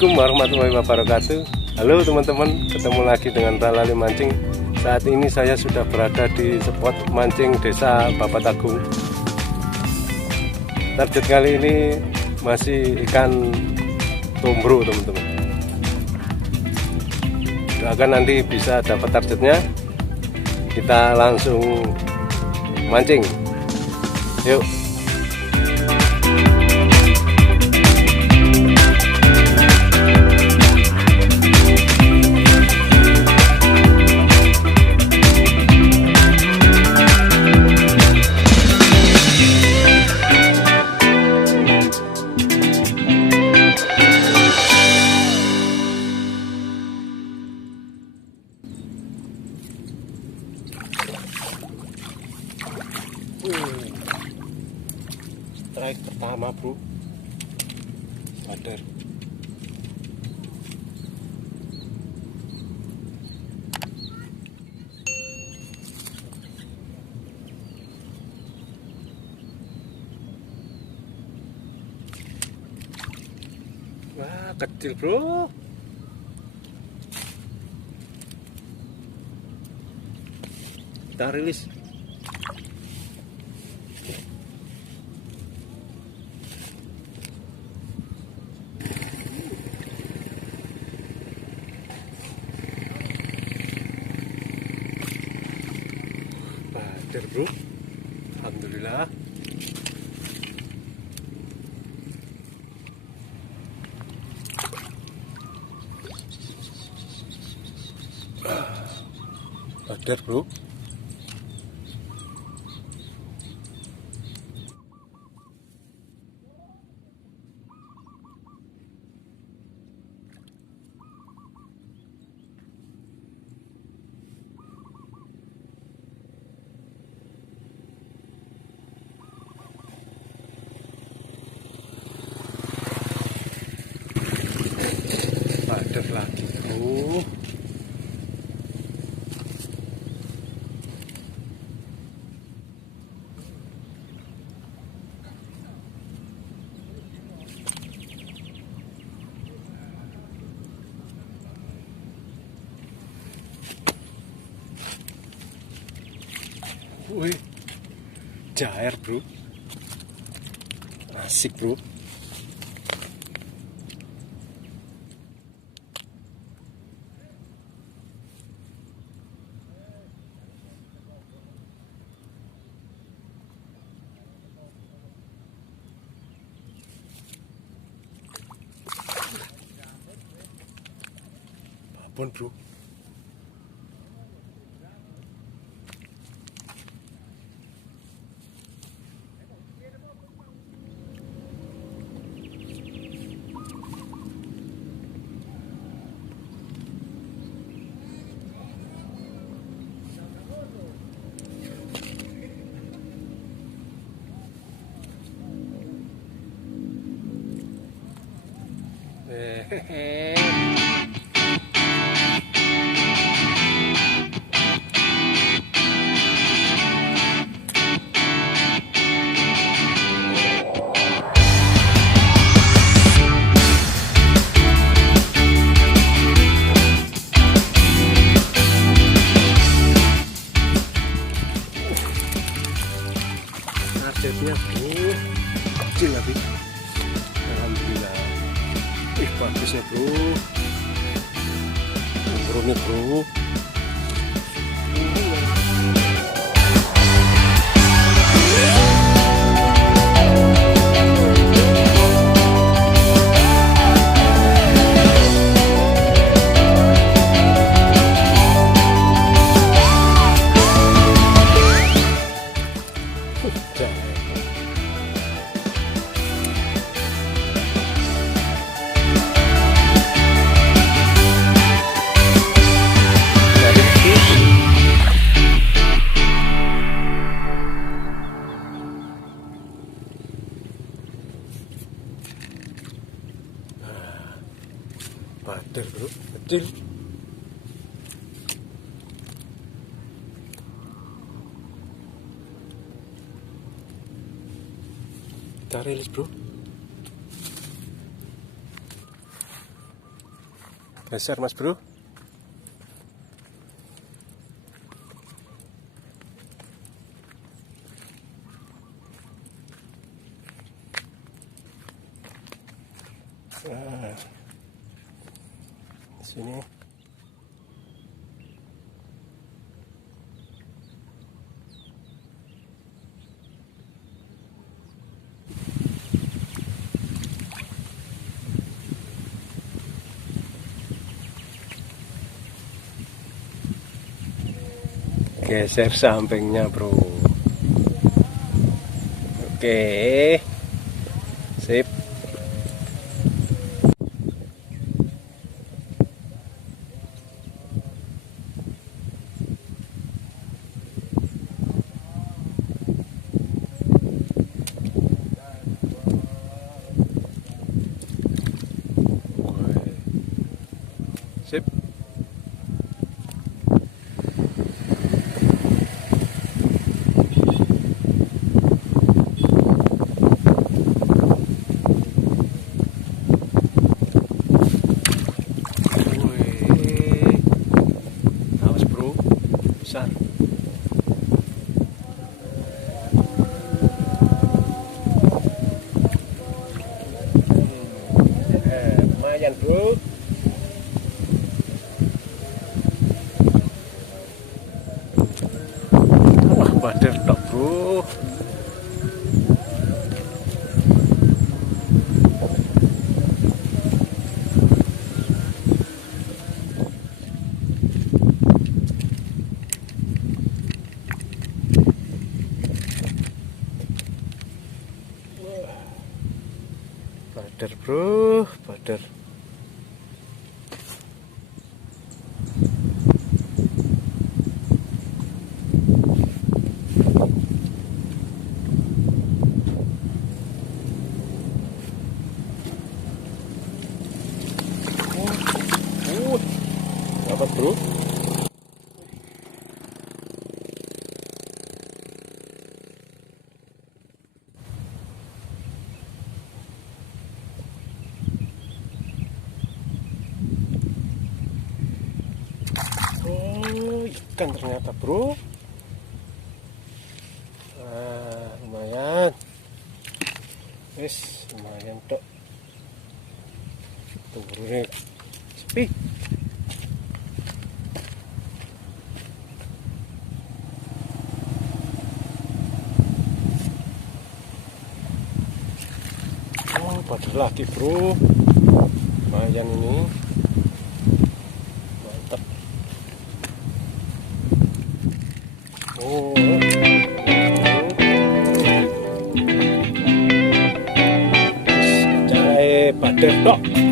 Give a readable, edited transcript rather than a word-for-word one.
Assalamualaikum warahmatullahi wabarakatuh. Halo teman-teman, ketemu lagi dengan Ralali Mancing. Saat ini saya sudah berada di spot mancing desa Babat Agung. Target kali ini masih ikan tombro teman-teman. Doakan nanti bisa dapat targetnya. Kita langsung mancing. Yuk. Strike pertama bro, sadar. Wah, kecil bro. Kita rilis. Bader bro, alhamdulillah. Bader bro. Bader lagi bro. Wih, jair bro, asik bro. Babon bro. Hehehe. Targetnya bro, kecil tapi alhamdulillah. Ih, bagusnya bro, rumit bro. Bader bro, kecil. Kita rilis bro. Geser mas bro. Nah, di sini. Geser sampingnya bro. Oke, sip. Sip. Awas bro, besar. Lumayan bro. Wah, bader tok bro. Bader bro, bader. Dapat bro. Oh, ikan ternyata bro. Nah, lumayan. Wis, lumayan tok. Tuh bro, sepi. Oh, bader lagi bro. Lumayan ini. Mantap. Oh. Bader tok.